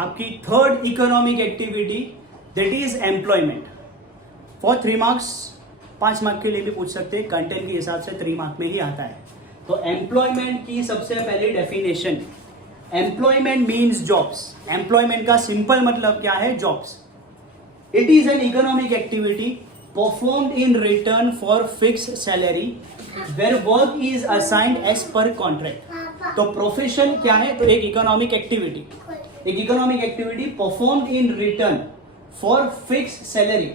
आपकी third economic activity that is employment for 3 marks. 5 mark के लिए भी पूछ सकते हैं, कंटेंट के हिसाब से 3 मार्क में ही आता है. तो एम्प्लॉयमेंट की सबसे पहली definition, employment means jobs. Employment का सिंपल मतलब क्या है? Jobs. It is an economic activity performed in return for fixed salary where work is assigned as per contract. तो प्रोफेशन क्या है? तो एक economic activity performed in return for fixed salary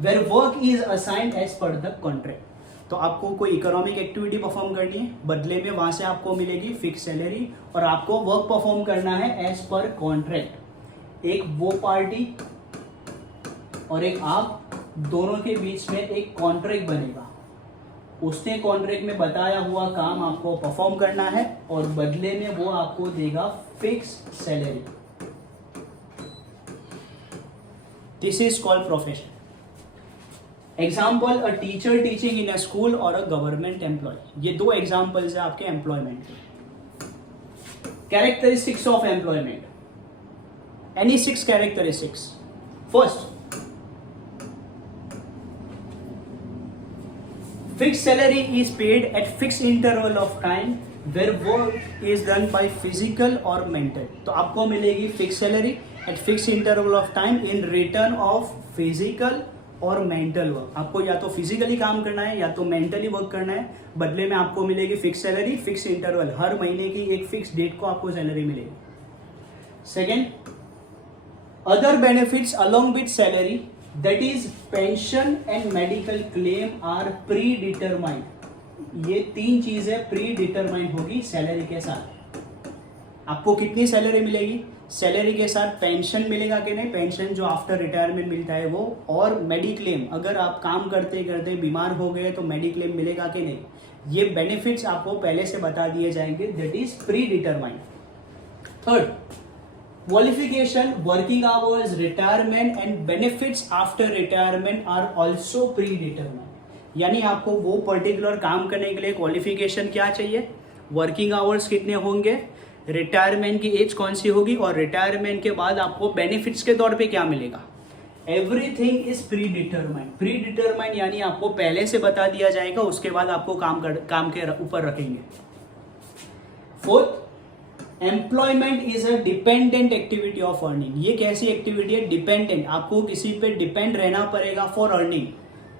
where work is assigned as per the contract. तो आपको कोई economic activity perform करनी है, बदले में वहां से आपको मिलेगी फिक्स सैलरी और आपको वर्क परफॉर्म करना है एज पर कॉन्ट्रैक्ट. एक वो पार्टी और एक आप, दोनों के बीच में एक कॉन्ट्रैक्ट बनेगा. उसने कॉन्ट्रैक्ट में बताया हुआ काम आपको परफॉर्म करना है और बदले में वो आपको देगा fix salary. This is called profession. Example, a teacher teaching in a school और अ गवर्नमेंट एम्प्लॉय. ये 2 एग्जाम्पल्स है आपके एम्प्लॉयमेंट के. Characteristics of employment, any 6 characteristics. First, fixed salary is paid at fixed interval of time where work is done by physical or mental. तो आपको मिलेगी fixed salary at fixed interval of time in return of physical और mental work. आपको या तो physically काम करना है या तो मेंटली वर्क करना है, बदले में आपको मिलेगी फिक्स सैलरी, फिक्स इंटरवल. हर महीने की एक फिक्स डेट को आपको सैलरी मिलेगी. Second, other benefits along with salary, that is pension and medical claim are predetermined. ये 3 चीजें प्रीडिटरमाइंड होगी सैलरी के साथ. आपको कितनी सैलरी मिलेगी? सैलरी के साथ पेंशन मिलेगा कि नहीं, पेंशन जो आफ्टर रिटायरमेंट मिलता है वो, और मेडिक्लेम, अगर आप काम करते करते बीमार हो गए तो मेडिक्लेम मिलेगा कि नहीं. ये बेनिफिट्स आपको पहले से बता दिए जाएंगे, that is predetermined. Third, qualification, working hours, retirement and benefits after retirement are also predetermined. यानी आपको वो पर्टिकुलर काम करने के लिए क्वालिफिकेशन क्या चाहिए, वर्किंग आवर्स कितने होंगे, रिटायरमेंट की एज कौन सी होगी और रिटायरमेंट के बाद आपको बेनिफिट्स के तौर पे क्या मिलेगा. Everything is predetermined. प्रीडिटरमाइंड यानी आपको पहले से बता दिया जाएगा, उसके बाद आपको काम के ऊपर रखेंगे. Fourth, employment is a dependent activity of earning. ये कैसी एक्टिविटी है? डिपेंडेंट. आपको किसी पे डिपेंड रहना पड़ेगा फॉर अर्निंग.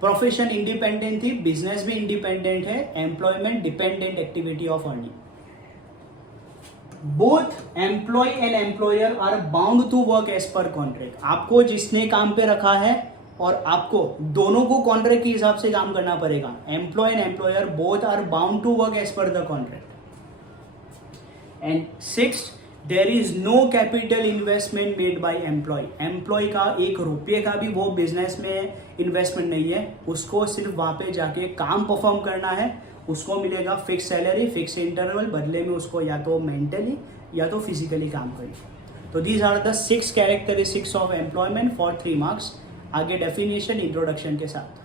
प्रोफेशन इंडिपेंडेंट थी, बिजनेस भी इंडिपेंडेंट है. Employment dependent activity of earning. Both employee and employer are bound to work as per contract. आपको जिसने काम पे रखा है और आपको, दोनों को कॉन्ट्रैक्ट के हिसाब से काम करना पड़ेगा. Employee and employer both are bound to work as per the contract. And sixth, there is no capital investment made by employee. Employee का 1 रुपये का भी वो बिजनेस में इन्वेस्टमेंट नहीं है. उसको सिर्फ वहां पे जाके काम परफॉर्म करना है. उसको मिलेगा फिक्स सैलरी, फिक्स इंटरवल, बदले में उसको या तो मेंटली या तो फिजिकली काम करें. तो these are the 6 characteristics of employment for 3 marks. आगे डेफिनेशन इंट्रोडक्शन के साथ.